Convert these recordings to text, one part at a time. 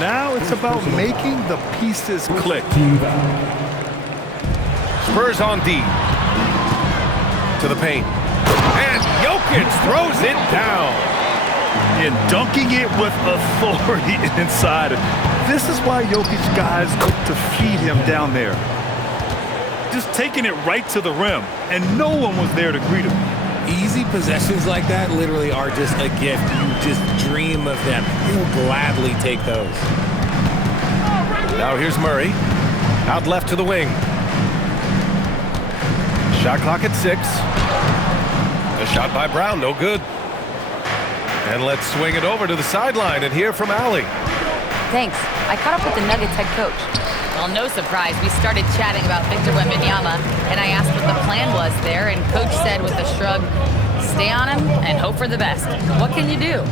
Now it's about making the pieces click. Spurs on D. To the paint. And Jokic throws it down. And dunking it with authority inside. This is why Jokic guys look to feed him down there. Just taking it right to the rim, and no one was there to greet him. Easy possessions like that literally are just a gift. You just dream of them. You'll gladly take those. Now here's Murray. Out left to the wing. Shot clock at 6. A shot by Brown, no good. And let's swing it over to the sideline and hear from Allie. Thanks. I caught up with the Nuggets head coach. Well, no surprise. We started chatting about Victor Wembanyama, and I asked what the plan was there, and Coach said with a shrug, stay on him and hope for the best. What can you do?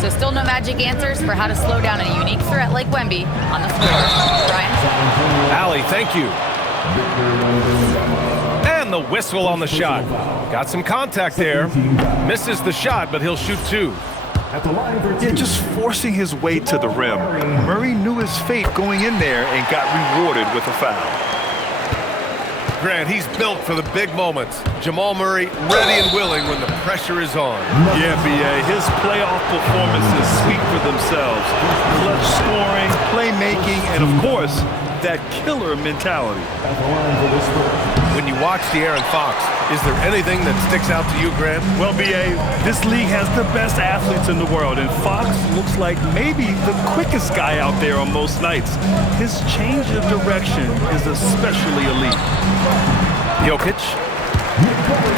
So still no magic answers for how to slow down a unique threat like Wemby on the floor. Brian? Allie, thank you. And the whistle on the shot. Got some contact there. Misses the shot, but he'll shoot 2. Yeah, just forcing his way to the rim. Murray knew his fate going in there and got rewarded with a foul. Grant, he's built for the big moments. Jamal Murray ready and willing when the pressure is on. Yeah, B.A., his playoff performances speak for themselves. Clutch scoring, playmaking, and of course, that killer mentality. When you watch De'Aaron Fox, is there anything that sticks out to you, Grant? Well, B.A., this league has the best athletes in the world, and Fox looks like maybe the quickest guy out there on most nights. His change of direction is especially elite. Jokic.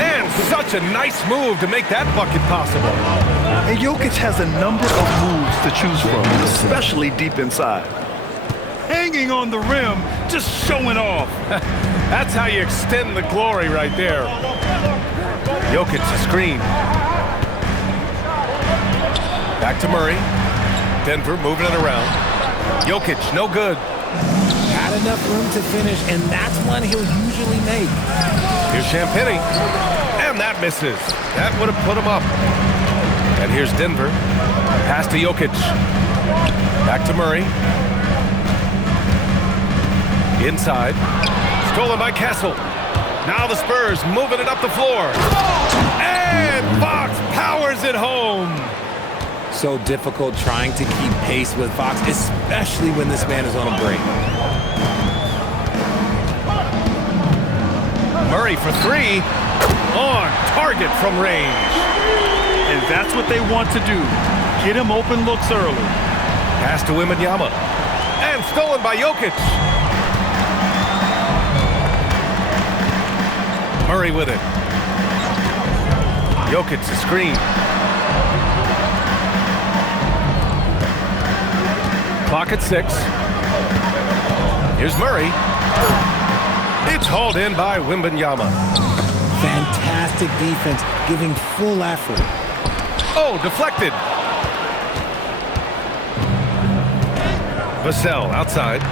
And such a nice move to make that bucket possible. And Jokic has a number of moves to choose from, especially deep inside. Hanging on the rim, just showing off. That's how you extend the glory right there. Jokic a screen. Back to Murray. Denver moving it around. Jokic, no good. Had enough room to finish, and that's one he'll usually make. Here's Champagnie. And that misses. That would have put him up. And here's Denver. Pass to Jokic. Back to Murray. Inside. Stolen by Castle. Now the Spurs moving it up the floor. And Fox powers it home. So difficult trying to keep pace with Fox, especially when this man is on a break. Murray for 3. On target from range. And that's what they want to do. Get him open looks early. Pass to Wembanyama. And stolen by Jokic. Murray with it. Jokic a screen. Clock at 6. Here's Murray. It's hauled in by Wembanyama. Fantastic defense, giving full effort. Oh, deflected. Vassell outside.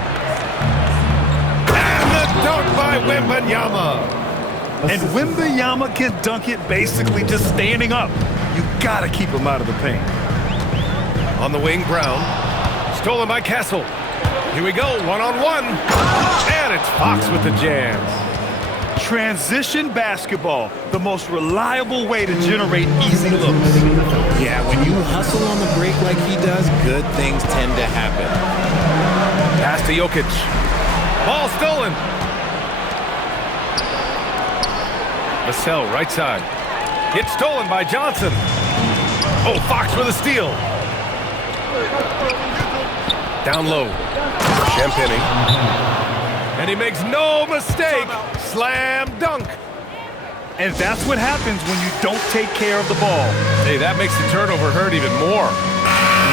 And the dunk by Wembanyama. And Wembanyama can dunk it basically just standing up. You gotta keep him out of the paint. On the wing, Brown. Stolen by Castle. Here we go, one-on-one. And it's Fox with the jam. Transition basketball, the most reliable way to generate easy looks. Yeah, when you hustle on the break like he does, good things tend to happen. Pass to Jokic. Ball stolen. Vassell, right side. It's stolen by Johnson. Oh, Fox with a steal. Down low. Champagnie. And he makes no mistake. Slam dunk. And that's what happens when you don't take care of the ball. Hey, that makes the turnover hurt even more.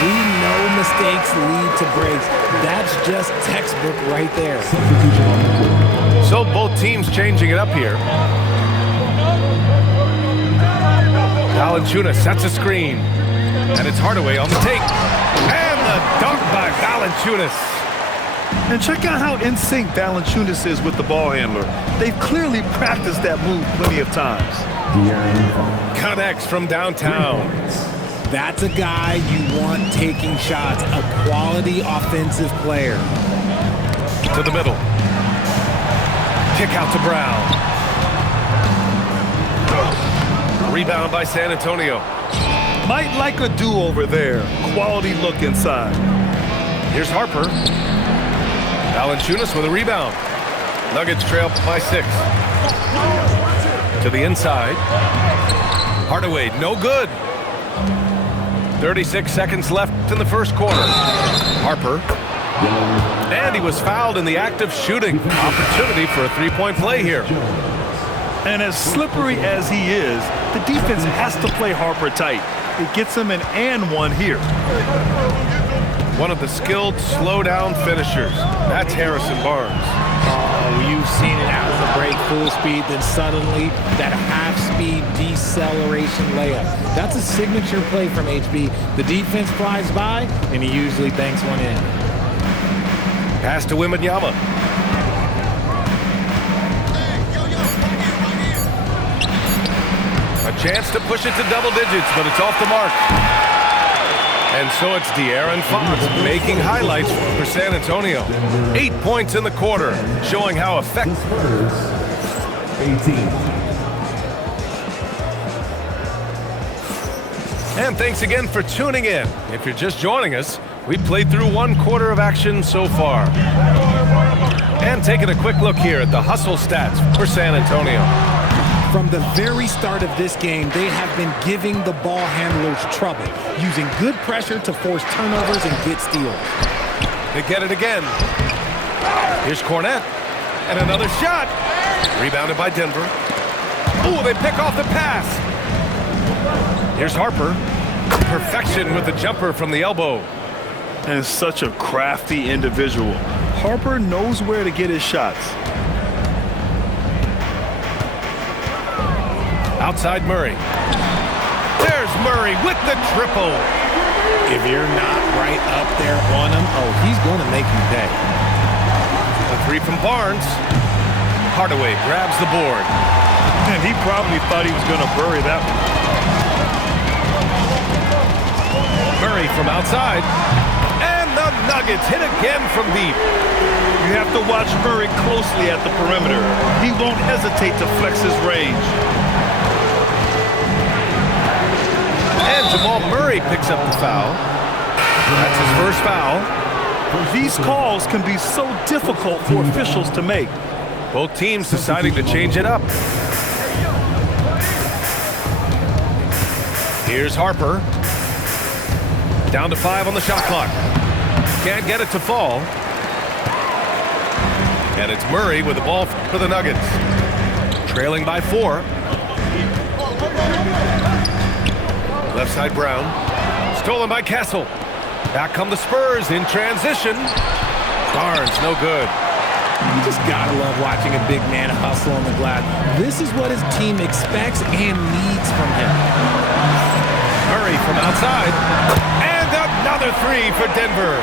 We know mistakes lead to breaks. That's just textbook right there. So both teams changing it up here. Valanciunas sets a screen. And it's Hardaway on the take. And the dunk by Valanciunas. And check out how in sync Valanciunas is with the ball handler. They've clearly practiced that move plenty of times. Connects from downtown. That's a guy you want taking shots, a quality offensive player. To the middle. Kick out to Brown. Rebound by San Antonio. Might like a do-over there. Quality look inside. Here's Harper. Valanciunas with a rebound. Nuggets trail by 6. To the inside. Hardaway, no good. 36 seconds left in the first quarter. Harper. And he was fouled in the act of shooting. Opportunity for a three-point play here. And as slippery as he is, the defense has to play Harper tight. It gets him an and one here. One of the skilled slow-down finishers. That's Harrison Barnes. Oh, you've seen it out of the break, full speed, then suddenly that half-speed deceleration layup. That's a signature play from HB. The defense flies by, and he usually banks one in. Pass to Wembanyama. A chance to push it to double digits, but it's off the mark. And so it's De'Aaron Fox making highlights for San Antonio. 8 points in the quarter, showing how effective. 18. And thanks again for tuning in. If you're just joining us, we played through 1 quarter of action so far. And taking a quick look here at the hustle stats for San Antonio. From the very start of this game, they have been giving the ball handlers trouble, using good pressure to force turnovers and get steals. They get it again. Here's Cornette. And another shot. Rebounded by Denver. Ooh, they pick off the pass. Here's Harper. Perfection with the jumper from the elbow. And such a crafty individual. Harper knows where to get his shots. Outside Murray. There's Murray with the triple. If you're not right up there on him, oh, he's going to make you pay. The three from Barnes. Hardaway grabs the board. And he probably thought he was going to bury that one. Murray from outside. And the Nuggets hit again from deep. You have to watch Murray closely at the perimeter. He won't hesitate to flex his range. And Jamal Murray picks up the foul. That's his first foul. These calls can be so difficult for officials to make. Both teams deciding to change it up. Here's Harper. Down to 5 on the shot clock. Can't get it to fall. And it's Murray with the ball for the Nuggets. Trailing by 4. Left side Brown. Stolen by Castle. Back come the Spurs in transition. Barnes, no good. You just gotta love watching a big man hustle on the glass. This is what his team expects and needs from him. Murray from outside. And another 3 for Denver.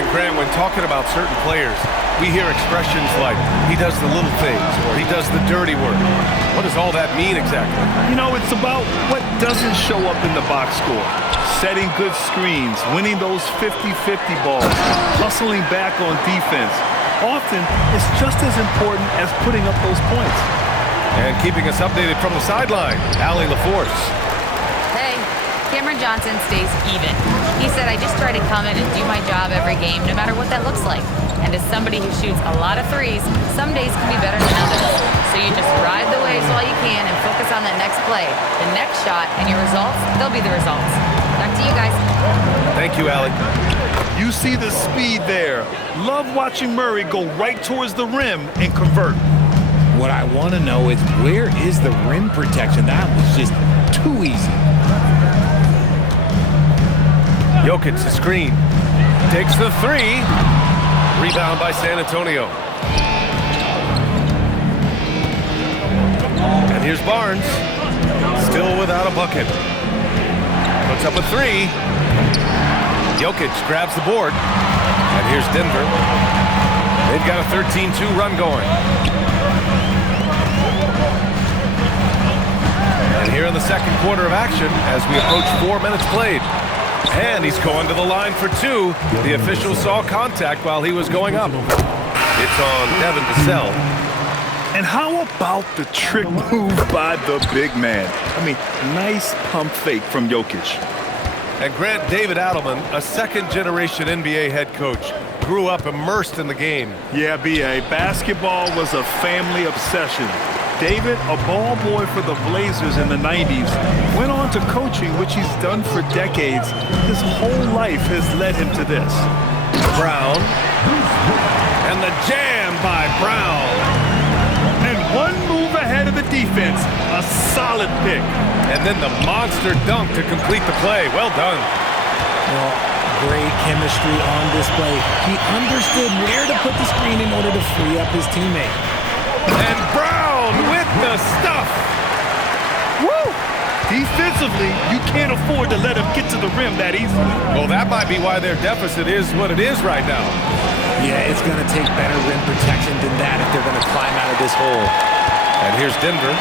And Grant, when talking about certain players, we hear expressions like, he does the little things, or he does the dirty work. What does all that mean exactly? You know, it's about what doesn't show up in the box score. Setting good screens, winning those 50-50 balls, hustling back on defense. Often, it's just as important as putting up those points. And keeping us updated from the sideline, Allie LaForce. Hey, Cameron Johnson stays even. He said, I just try to come in and do my job every game, no matter what that looks like. And as somebody who shoots a lot of threes, some days can be better than others. So you just ride the waves while you can and focus on that next play, the next shot, and your results, they'll be the results. Back to you guys. Thank you, Allie. You see the speed there. Love watching Murray go right towards the rim and convert. What I want to know is, where is the rim protection? That was just too easy. Jokic, the screen. Takes the 3. Rebound by San Antonio. And here's Barnes. Still without a bucket. Puts up a 3. Jokic grabs the board. And here's Denver. They've got a 13-2 run going. And here in the second quarter of action, as we approach 4 minutes played. And he's going to the line for two. The official saw contact while he was going up. It's on Devin Vassell. And how about the trick move by the big man? I mean, nice pump fake from Jokic. And Grant, David Adelman, a second-generation NBA head coach, grew up immersed in the game. Yeah, B.A., basketball was a family obsession. David, a ball boy for the Blazers in the 90s, went on to coaching, which he's done for decades. His whole life has led him to this. Brown. And the jam by Brown. And one move ahead of the defense, a solid pick. And then the monster dunk to complete the play. Well done. Well, great chemistry on display. He understood where to put the screen in order to free up his teammate. And Brown with the stuff. Woo! Defensively, you can't afford to let him get to the rim that easily. Well, that might be why their deficit is what it is right now. Yeah, it's going to take better rim protection than that if they're going to climb out of this hole. And here's Denver.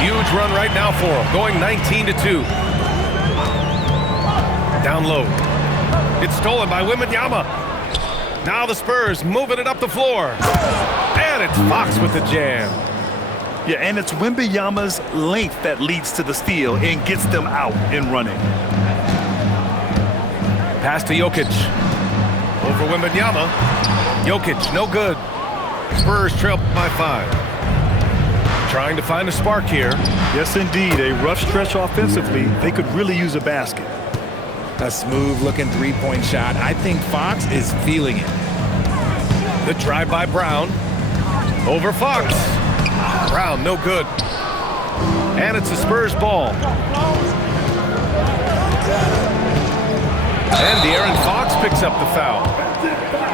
Huge run right now for them, going 19-2. Down low. It's stolen by Wembanyama. Now the Spurs moving it up the floor. And it's Fox with the jam. Yeah, and it's Wembanyama's length that leads to the steal and gets them out and running. Pass to Jokic. Over Wembanyama. Jokic, no good. Spurs trail by 5. Trying to find a spark here. Yes, indeed. A rough stretch offensively. They could really use a basket. A smooth-looking three-point shot. I think Fox is feeling it. The drive by Brown. Over Fox. Brown, no good. And it's a Spurs ball. And De'Aaron Fox picks up the foul.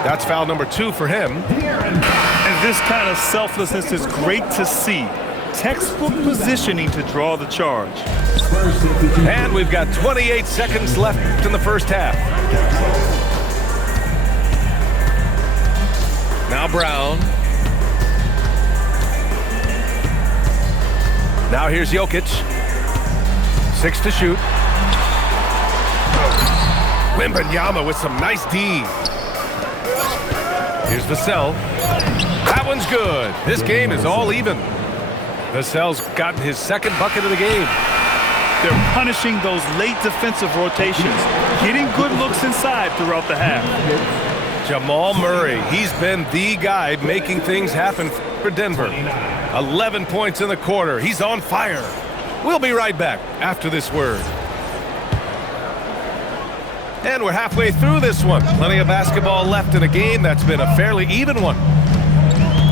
That's foul number 2 for him. And this kind of selflessness is great to see. Textbook positioning to draw the charge. And we've got 28 seconds left in the first half. Now Brown. Now here's Jokic. 6 to shoot. Wembanyama with some nice D. Here's Vassell. That one's good. This game is all even. Vassell's gotten his second bucket of the game. They're punishing those late defensive rotations, getting good looks inside throughout the half. Jamal Murray, he's been the guy making things happen for Denver. 11 points in the quarter. He's on fire. We'll be right back after this word. And we're halfway through this one. Plenty of basketball left in a game that's been a fairly even one.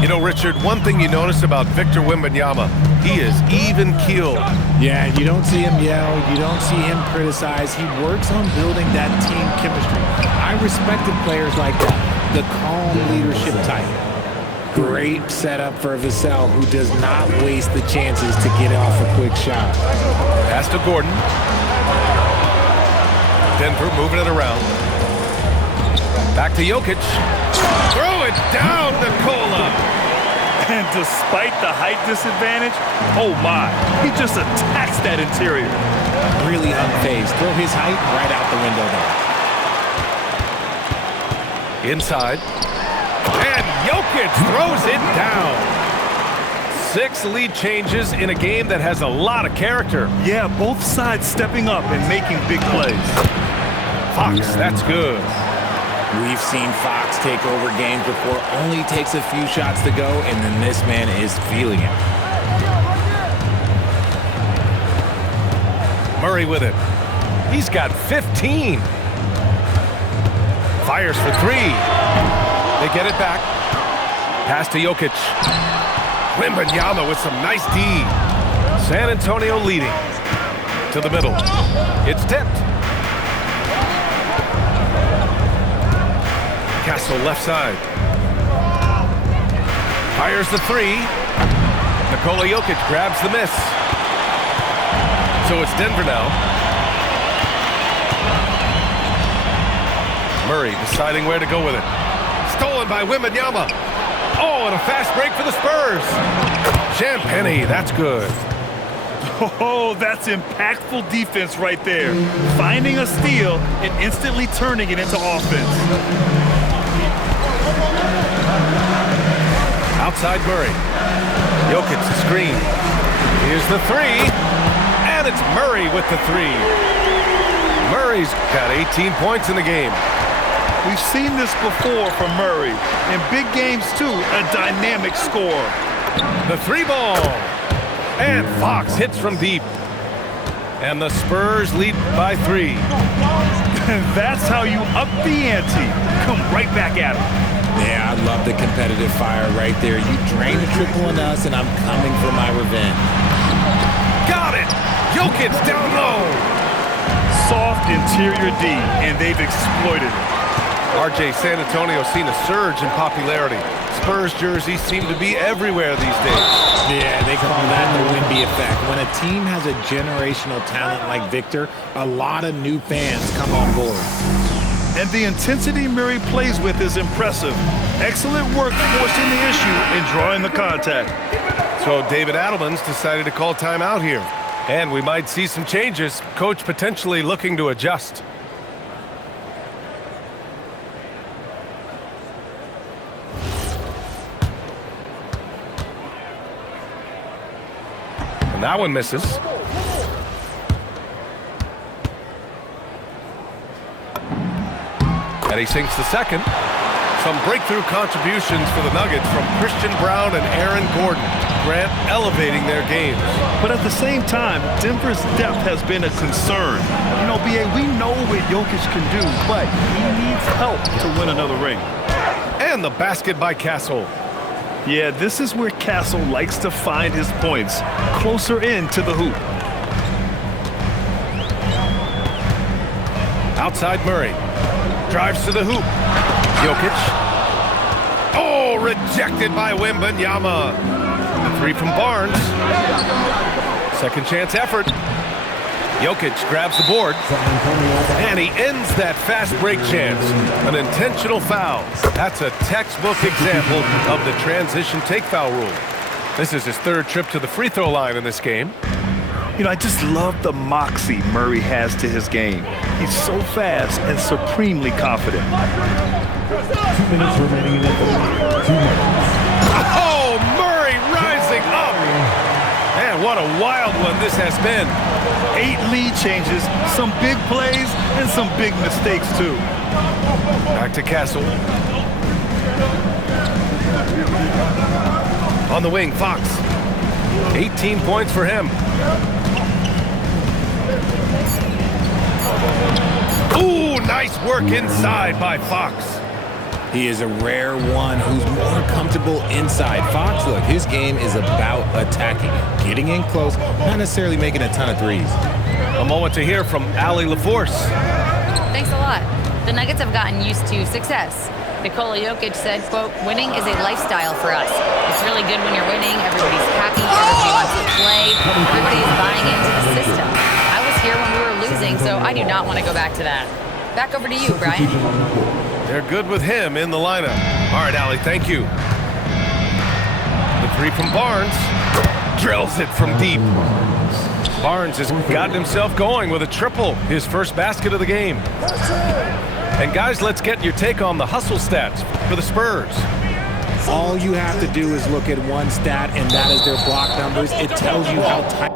You know, Richard, one thing you notice about Victor Wembanyama, he is even-keeled. Yeah, you don't see him yell. You don't see him criticize. He works on building that team chemistry. I respected players like that, the calm leadership type. Great setup for Vassell, who does not waste the chances to get off a quick shot. Pass to Gordon. Denver moving it around. Back to Jokic. Throw it down, Nikola. And despite the height disadvantage, oh my, he just attacks that interior. Really unfazed. Throw his height right out the window there. Inside. And Jokic throws it down. 6 lead changes in a game that has a lot of character. Yeah, both sides stepping up and making big plays. Fox, that's good. We've seen Fox take over games before. Only takes a few shots to go, and then this man is feeling it. Murray with it. He's got 15. Fires for 3. They get it back. Pass to Jokic. Wembanyama with some nice D. San Antonio leading. To the middle. It's tipped. Castle left side. Fires the 3. Nikola Jokic grabs the miss. So it's Denver now. Murray deciding where to go with it. Stolen by Wembanyama. Oh, and a fast break for the Spurs. Champagnie, that's good. Oh, that's impactful defense right there. Finding a steal and instantly turning it into offense. Outside Murray. Jokic the screen. Here's the three. And it's Murray with the three. Murray's got 18 points in the game. We've seen this before from Murray. In big games, too, a dynamic score. The three ball. And Fox hits from deep. And the Spurs lead by 3. That's how you up the ante. Come right back at him. Yeah, I love the competitive fire right there. You drain the triple on us, and I'm coming for my revenge. Got it! Jokic down low. Soft interior D, and they've exploited it. RJ, San Antonio's seen a surge in popularity. Spurs jerseys seem to be everywhere these days. Yeah, they call that the Wemby effect. When a team has a generational talent like Victor, a lot of new fans come on board. And the intensity Murray plays with is impressive. Excellent work forcing the issue and drawing the contact. So David Adelman's decided to call timeout here. And we might see some changes. Coach potentially looking to adjust. And that one misses. And he sinks the second. Some breakthrough contributions for the Nuggets from Christian Brown and Aaron Gordon. Grant elevating their games. But at the same time, Denver's depth has been a concern. You know, B.A., we know what Jokic can do, but he needs help to win another ring. And the basket by Castle. Yeah, this is where Castle likes to find his points, closer in to the hoop. Outside Murray. Drives to the hoop. Jokic. Oh, rejected by Wembanyama. The three from Barnes. Second chance effort. Jokic grabs the board. And he ends that fast break chance. An intentional foul. That's a textbook example of the transition take foul rule. This is his third trip to the free throw line in this game. You know, I just love the moxie Murray has to his game. He's so fast and supremely confident. 2 minutes remaining in the third. 2 minutes. Oh, Murray rising up. Man, what a wild one this has been. 8 lead changes, some big plays, and some big mistakes, too. Back to Castle. On the wing, Fox. 18 points for him. Ooh, nice work inside by Fox. He is a rare one who's more comfortable inside. Fox, look, his game is about attacking, getting in close, not necessarily making a ton of threes. A moment to hear from Allie LaForce. Thanks a lot. The Nuggets have gotten used to success. Nikola Jokic said, quote, winning is a lifestyle for us. It's really good when you're winning. Everybody's happy. Everybody wants to play. Everybody is buying into the system. I was here when we were losing, so I do not want to go back to that. Back over to you, Brian. They're good with him in the lineup. All right, Allie, thank you. The three from Barnes. Drills it from deep. Barnes has gotten himself going with a triple, his first basket of the game. And guys, let's get your take on the hustle stats for the Spurs. All you have to do is look at one stat, and that is their block numbers. It tells you how tight.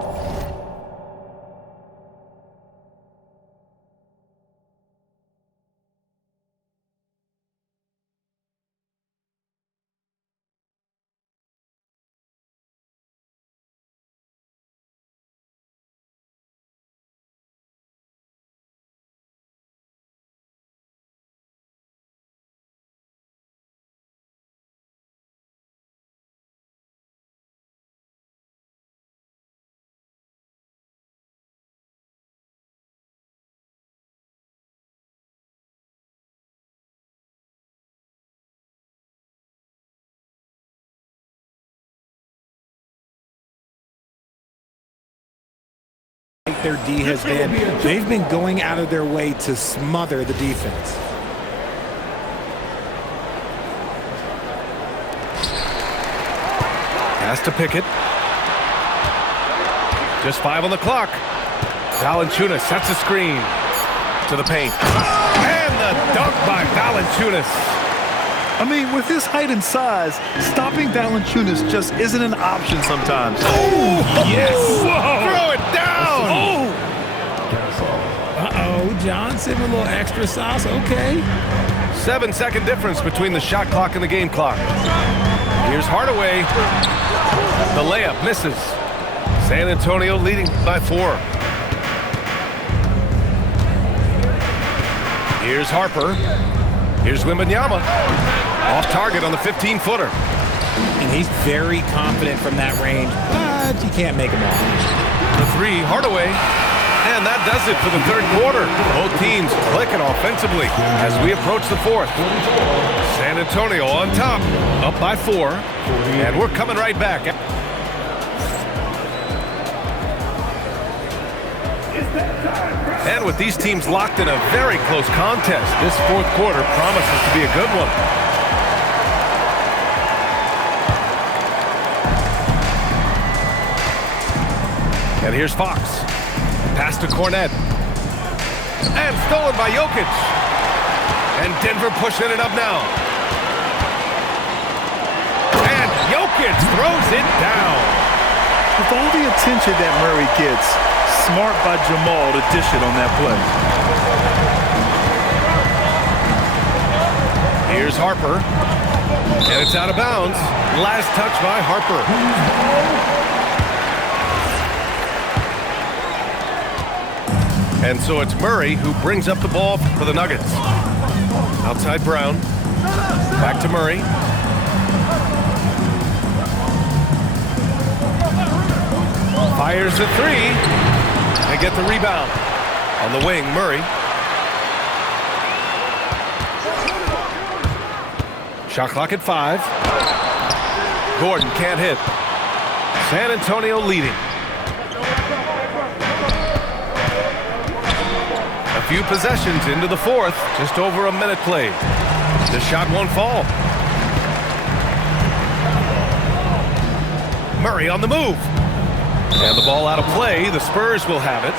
Their D has been. They've been going out of their way to smother the defense. Pass to Pickett. Just 5 on the clock. Valanciunas sets a screen to the paint. And the dunk by Valanciunas. I mean, with his height and size, stopping Valanciunas just isn't an option sometimes. Oh, yes. Whoa. Throw it down. Oh! Uh-oh, Johnson with a little extra sauce. Okay. 7-second difference between the shot clock and the game clock. Here's Hardaway. The layup misses. San Antonio leading by 4. Here's Harper. Here's Wembanyama. Off target on the 15-footer. And he's very confident from that range, but you can't make him all. The 3, Hardaway. And that does it for the third quarter. Both teams clicking offensively as we approach the 4th. San Antonio on top, up by 4. And we're coming right back. And with these teams locked in a very close contest, this 4th quarter promises to be a good one. And here's Fox. Pass to Cornet. And stolen by Jokic. And Denver pushing it up now. And Jokic throws it down. With all the attention that Murray gets, smart by Jamal to dish it on that play. Here's Harper. And it's out of bounds. Last touch by Harper. And so it's Murray who brings up the ball for the Nuggets. Outside Brown. Back to Murray. Fires the 3. They get the rebound. On the wing, Murray. Shot clock at 5. Gordon can't hit. San Antonio leading. A few possessions into the 4th. Just over a minute played. The shot won't fall. Murray on the move. And the ball out of play. The Spurs will have it.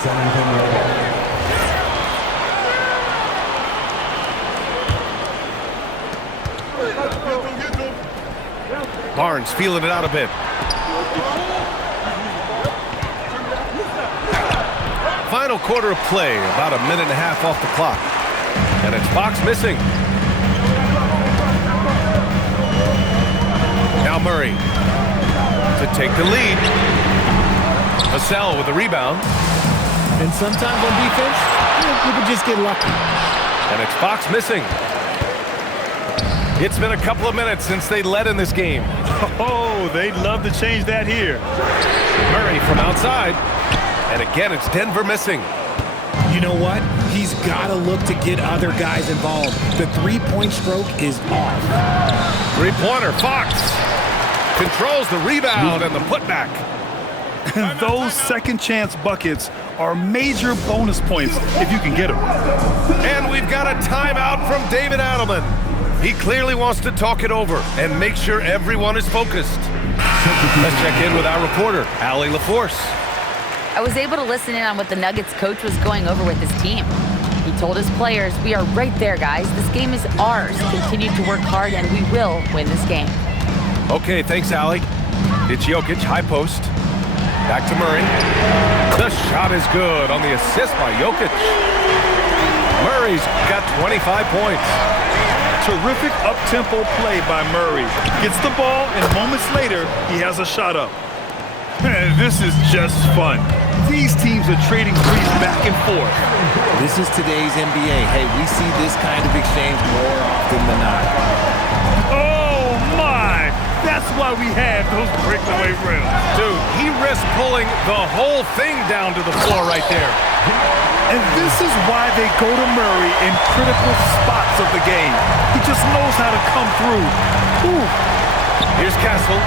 Barnes feeling it out a bit. Final quarter of play, about a minute and a half off the clock. And it's Fox missing. Now Murray to take the lead. Vassell with the rebound. And sometimes on defense, people just get lucky. And it's Fox missing. It's been a couple of minutes since they led in this game. Oh, they'd love to change that here. Murray from outside. And again, it's Denver missing. You know what? He's got to look to get other guys involved. The three-point stroke is off. Three-pointer, Fox. Controls the rebound and the putback. Those second chance buckets are major bonus points if you can get them. And we've got a timeout from David Adelman. He clearly wants to talk it over and make sure everyone is focused. Let's check in with our reporter, Allie LaForce. I was able to listen in on what the Nuggets coach was going over with his team. He told his players, "We are right there, guys. This game is ours. Continue to work hard, and we will win this game." Okay, thanks, Allie. It's Jokic, high post. Back to Murray. The shot is good on the assist by Jokic. Murray's got 25 points. Terrific up-tempo play by Murray. Gets the ball, and moments later, he has a shot up. This is just fun. These teams are trading threes back and forth. This is today's NBA. Hey, we see this kind of exchange more often than not. Oh, my! That's why we have those breakaway rims. Dude, he risked pulling the whole thing down to the floor right there. And this is why they go to Murray in critical spots of the game. He just knows how to come through. Ooh. Here's Castle.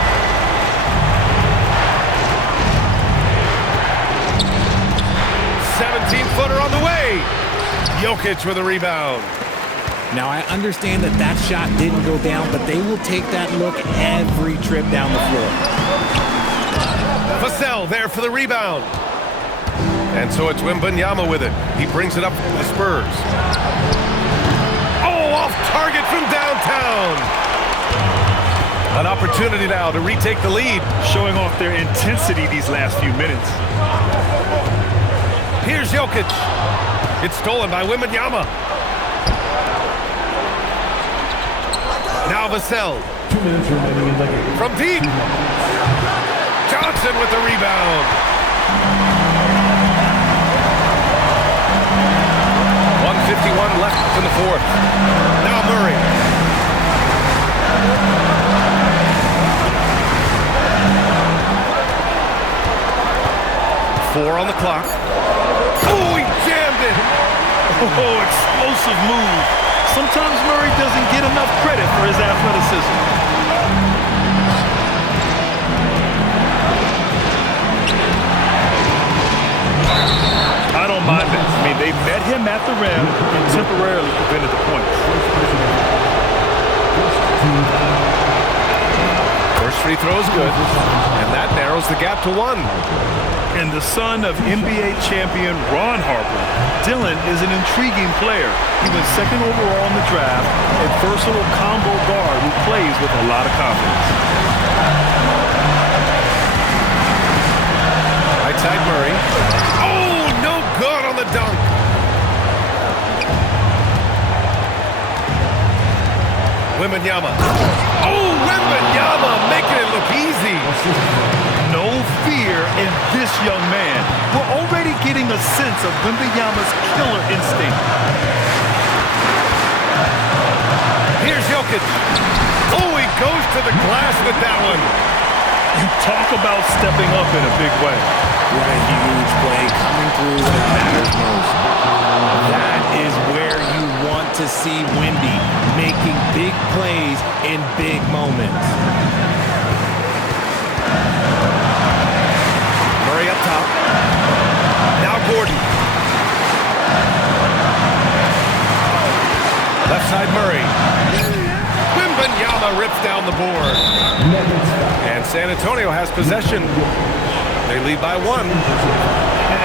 Footer on the way. Jokic with a rebound. Now, I understand that that shot didn't go down, but they will take that look every trip down the floor. Vassell there for the rebound. And so it's Wembanyama with it. He brings it up for the Spurs. Oh, off target from downtown. An opportunity now to retake the lead. Showing off their intensity these last few minutes. Here's Jokic. It's stolen by Wembanyama. Now Vassell. 2 minutes remaining in the game. From deep. Johnson with the rebound. 1:51 left in the fourth. Now Murray. 4 on the clock. Oh, he jammed it. Oh, explosive move. Sometimes Murray doesn't get enough credit for his athleticism. I don't mind that. I mean, they met him at the rim and temporarily prevented the points. First free throw is good, and that narrows the gap to 1. And the son of NBA champion Ron Harper, Dillon is an intriguing player. He went second overall in the draft, a versatile combo guard who plays with a lot of confidence. Right side Murray. Oh, no good on the dunk. Wembanyama. Oh, Wembanyama making it look easy. No fear in this young man. We're already getting a sense of Wembanyama's killer instinct. Here's Jokic. Oh, he goes to the glass with that one. You talk about stepping up in a big way. What a huge play coming through when it matters most. That is where you want to see Wemby making big plays in big moments. Murray up top. Now Gordon. Left side Murray. Wembanyama rips down the board. And San Antonio has possession. They lead by 1.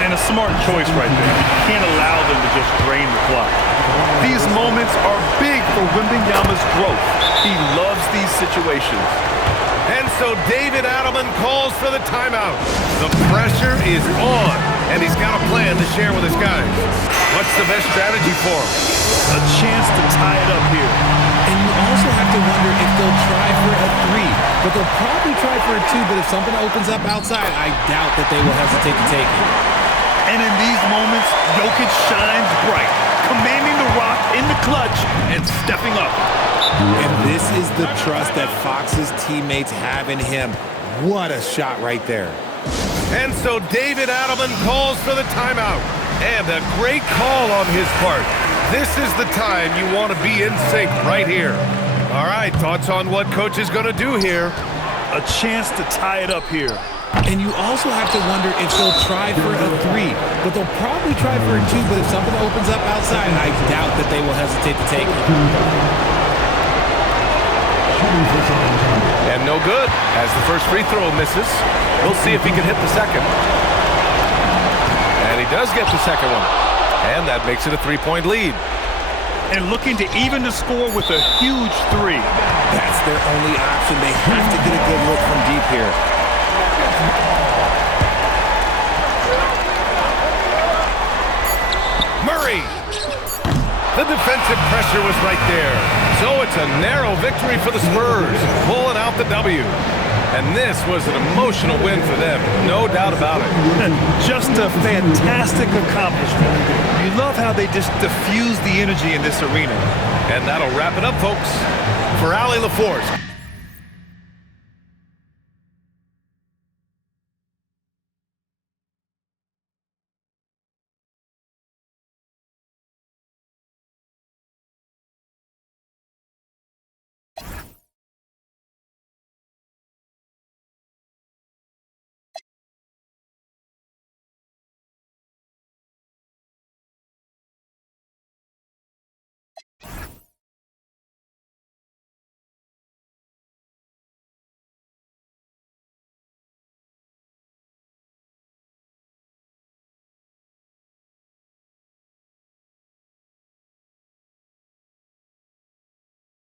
And a smart choice right there. You can't allow them to just drain the clock. These moments are big for Wembanyama's growth. He loves these situations. And so David Adelman calls for the timeout. The pressure is on, and he's got a plan to share with his guys. What's the best strategy for him? A chance to tie it up here. And you also have to wonder if they'll try for a 3. But they'll probably try for a 2, but if something opens up outside, I doubt that they will hesitate to take it. And in these moments, Jokic shines bright, commanding the rock in the clutch and stepping up. And this is the trust that Fox's teammates have in him. What a shot right there. And so David Adelman calls for the timeout. And a great call on his part. This is the time you want to be in sync right here. All right, thoughts on what coach is going to do here? A chance to tie it up here. And you also have to wonder if they'll try for a 3. But they'll probably try for a 2, but if something opens up outside, I doubt that they will hesitate to take it. And no good, as the first free throw misses. We'll see if he can hit the second. And he does get the second one. And that makes it a 3-point lead. And looking to even the score with a huge 3. That's their only option. They have to get a good look from deep here. Murray. The defensive pressure was right there. So it's a narrow victory for the Spurs, pulling out the W. And this was an emotional win for them, no doubt about it. Just a fantastic accomplishment. You love how they just diffuse the energy in this arena. And that'll wrap it up, folks. For Allie LaForce.